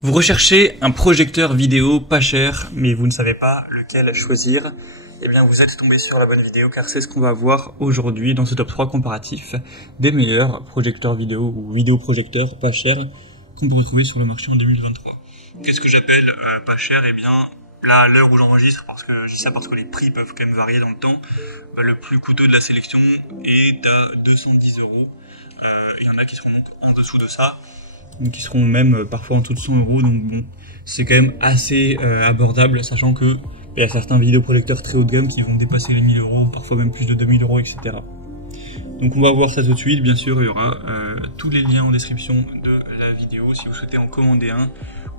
Vous recherchez un projecteur vidéo pas cher, mais vous ne savez pas lequel choisir. Eh bien, vous êtes tombé sur la bonne vidéo, car c'est ce qu'on va voir aujourd'hui dans ce top 3 comparatif des meilleurs projecteurs vidéo ou vidéoprojecteurs pas chers qu'on peut retrouver sur le marché en 2023. Qu'est-ce que j'appelle pas cher? Eh bien, là, à l'heure où j'enregistre, je dis ça parce que les prix peuvent quand même varier dans le temps, le plus coûteux de la sélection est à 210 euros. Il y en a qui seront donc en dessous de ça, qui seront même parfois en dessous de 100 euros, donc bon, c'est quand même assez abordable, sachant que il y a certains vidéoprojecteurs très haut de gamme qui vont dépasser les 1000 euros, parfois même plus de 2000 euros, etc. Donc on va voir ça tout de suite. Bien sûr, il y aura tous les liens en description de la vidéo si vous souhaitez en commander un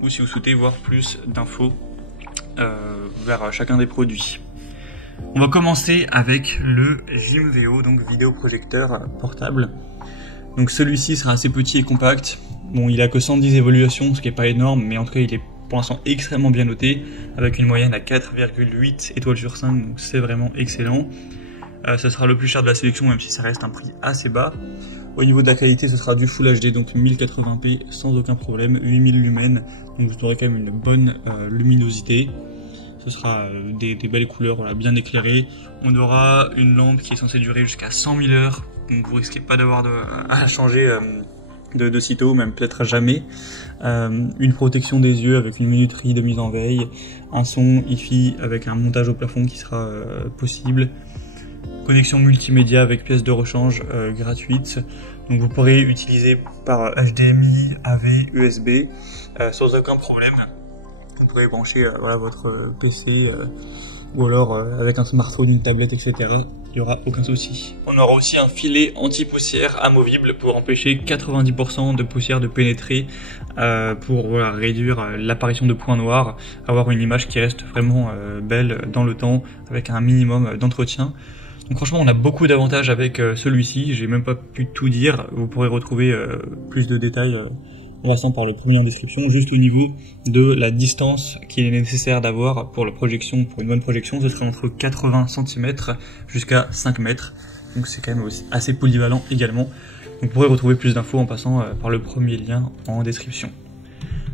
ou si vous souhaitez voir plus d'infos vers chacun des produits. On va commencer avec le Jimveo, donc vidéoprojecteur portable. Donc celui-ci sera assez petit et compact. Bon, il a que 110 évaluations, ce qui est pas énorme, mais en tout cas il est pour l'instant extrêmement bien noté, avec une moyenne à 4,8 étoiles sur 5, donc c'est vraiment excellent. Ce sera le plus cher de la sélection, même si ça reste un prix assez bas. Au niveau de la qualité, ce sera du Full HD, donc 1080p sans aucun problème, 8000 lumens, donc vous aurez quand même une bonne luminosité. Ce sera des belles couleurs, voilà, bien éclairées. On aura une lampe qui est censée durer jusqu'à 100 000 heures, donc vous risquez pas d'avoir à changer de sitôt, même peut-être jamais. Une protection des yeux avec une minuterie de mise en veille, un son hi-fi avec un montage au plafond qui sera possible, connexion multimédia avec pièce de rechange gratuite. Donc vous pourrez utiliser par HDMI, AV, USB sans aucun problème. Vous pourrez brancher voilà, votre PC ou alors avec un smartphone, une tablette, etc. Il n'y aura aucun souci. On aura aussi un filet anti-poussière amovible pour empêcher 90% de poussière de pénétrer, pour voilà, réduire l'apparition de points noirs, avoir une image qui reste vraiment belle dans le temps avec un minimum d'entretien. Donc franchement on a beaucoup d'avantages avec celui-ci, j'ai même pas pu tout dire, vous pourrez retrouver plus de détails en passant par le premier en description. Juste au niveau de la distance qu'il est nécessaire d'avoir pour pour une bonne projection, ce sera entre 80 cm jusqu'à 5 mètres. Donc c'est quand même aussi assez polyvalent également. Donc vous pourrez retrouver plus d'infos en passant par le premier lien en description.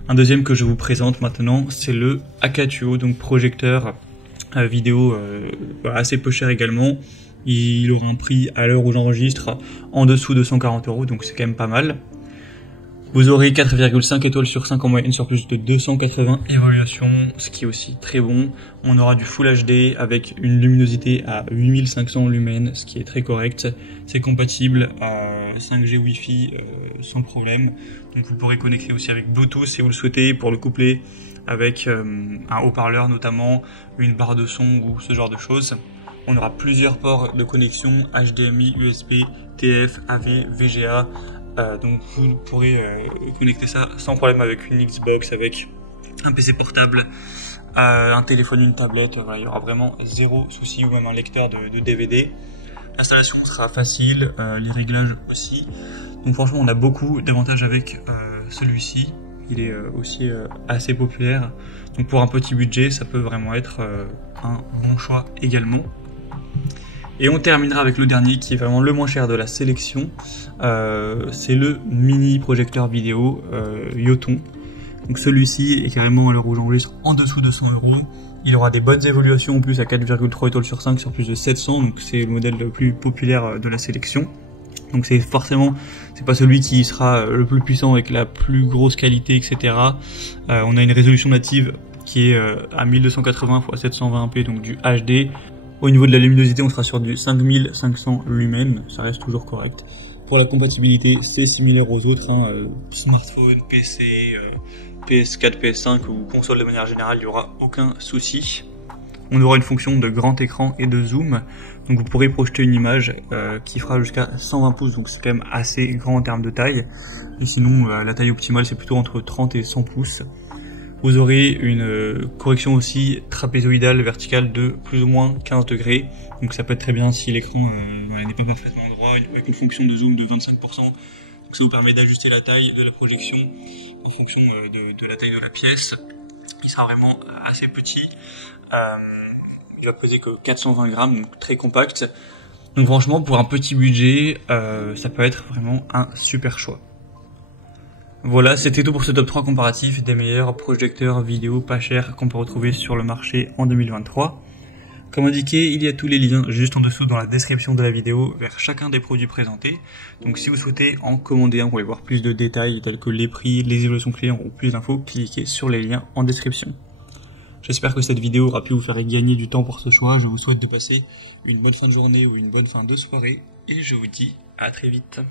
Un deuxième que je vous présente maintenant, c'est le Akatuo, donc projecteur vidéo assez peu cher également. Il aura un prix à l'heure où j'enregistre en dessous de 140 euros, donc c'est quand même pas mal. Vous aurez 4,5 étoiles sur 5 en moyenne sur plus de 280 évaluations, ce qui est aussi très bon. On aura du Full HD avec une luminosité à 8500 lumens, ce qui est très correct. C'est compatible à 5G Wi-Fi sans problème. Donc vous pourrez connecter aussi avec Bluetooth si vous le souhaitez pour le coupler avec un haut-parleur notamment, une barre de son ou ce genre de choses. On aura plusieurs ports de connexion HDMI, USB, TF, AV, VGA. Donc vous pourrez connecter ça sans problème avec une Xbox, avec un PC portable, un téléphone, une tablette. Voilà, il y aura vraiment zéro souci, ou même un lecteur de DVD. L'installation sera facile, les réglages aussi. Donc franchement on a beaucoup d'avantages avec celui-ci. Il est aussi assez populaire. Donc pour un petit budget ça peut vraiment être un bon choix également. Et on terminera avec le dernier qui est vraiment le moins cher de la sélection. C'est le mini projecteur vidéo Yoton. Donc celui-ci est carrément à l'heure où j'enregistre en dessous de 100 euros. Il aura des bonnes évaluations en plus à 4,3 étoiles sur 5 sur plus de 700. Donc c'est le modèle le plus populaire de la sélection. Donc c'est pas celui qui sera le plus puissant avec la plus grosse qualité, etc. On a une résolution native qui est à 1280 x 720p, donc du HD. Au niveau de la luminosité, on sera sur du 5500 lumens, ça reste toujours correct. Pour la compatibilité, c'est similaire aux autres, smartphone, PC, PS4, PS5 ou console de manière générale, il n'y aura aucun souci. On aura une fonction de grand écran et de zoom, donc vous pourrez projeter une image qui fera jusqu'à 120 pouces, donc c'est quand même assez grand en termes de taille. Et sinon, la taille optimale, c'est plutôt entre 30 et 100 pouces. Vous aurez une correction aussi trapézoïdale verticale de plus ou moins 15 degrés. Donc ça peut être très bien si l'écran n'est pas parfaitement droit, avec une fonction de zoom de 25%. Donc ça vous permet d'ajuster la taille de la projection en fonction de la taille de la pièce. Il sera vraiment assez petit. Il va peser que 420 grammes, donc très compact. Donc franchement, pour un petit budget, ça peut être vraiment un super choix. Voilà, c'était tout pour ce top 3 comparatif des meilleurs projecteurs vidéo pas chers qu'on peut retrouver sur le marché en 2023. Comme indiqué, il y a tous les liens juste en dessous dans la description de la vidéo vers chacun des produits présentés. Donc si vous souhaitez en commander un pour aller voir plus de détails tels que les prix, les évolutions clients ou plus d'infos, cliquez sur les liens en description. J'espère que cette vidéo aura pu vous faire gagner du temps pour ce choix. Je vous souhaite de passer une bonne fin de journée ou une bonne fin de soirée et je vous dis à très vite.